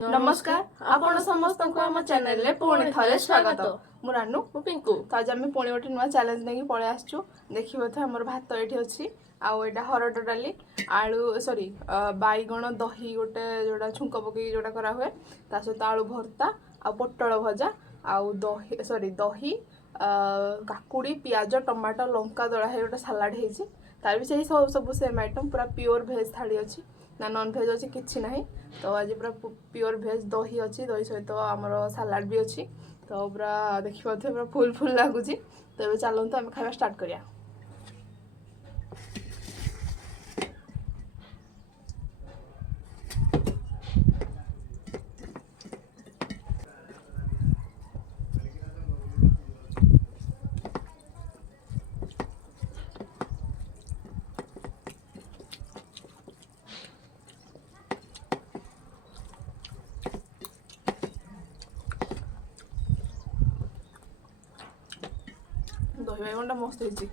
नमस्कार आपण समस्त को आम चैनल रे पुणी थरे स्वागत मु रानू मु पिंकू तो आज आम पुणी गोटे नुआ चैलेंज नहीं पळे आसछु देखिबो तो हमर भात एठी अछि आउ एटा हरड डाली आलू सॉरी बाईगण दही गोटे जोड़ा छुंक पकई जोड़ा करा हुए ता सहित आलू भर्ता आ पोटल भजा आउ दही सॉरी दही काकुड़ी पियाज टमाटो लंका दला है गोटे सलाड हेछि तार भी सही सब सेम आइटम पूरा प्योर भेज थाली अछि ना नॉन भेज अच्छी किसी ना तो आज पूरा प्योर भेज दही अच्छी दही सहित आमर सालाड भी अच्छी तो पूरा देखिए पूरा फुल फुल लगुच तो ये चलते आम खावा स्टार्ट करिया। दही बाइगणटा मस्त ହେଇଛି।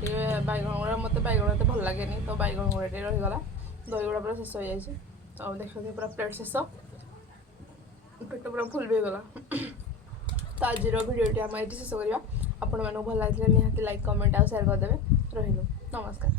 ଟିକେ ବାଇଗଣ ଗୁଡ଼ା ମୋତେ ବାଇଗଣ ଏତେ ଭଲ ଲାଗେନି ତ ବାଇଗଣ ଗୁଡ଼ା ଟିକେ ରହିଗଲା ଦହି ଗୁଡ଼ା ପୁରା ଶେଷ ହେଇଯାଇଛି ଆଉ ଦେଖୁଛନ୍ତି ପୁରା ପ୍ଲେଟ୍ ଶେଷ ପେଟ ପୁରା ଫୁଲ୍ ବି ହେଇଗଲା ତ ଆଜିର ଭିଡ଼ିଓଟି ଆମେ ଏଠି ଶେଷ କରିବା ଆପଣମାନଙ୍କୁ ଭଲ ଲାଗିଥିଲେ ନିହାତି ଲାଇକ୍ କମେଣ୍ଟ ଆଉ ସେୟାର କରିଦେବେ ରହିଲୁ ନମସ୍କାର।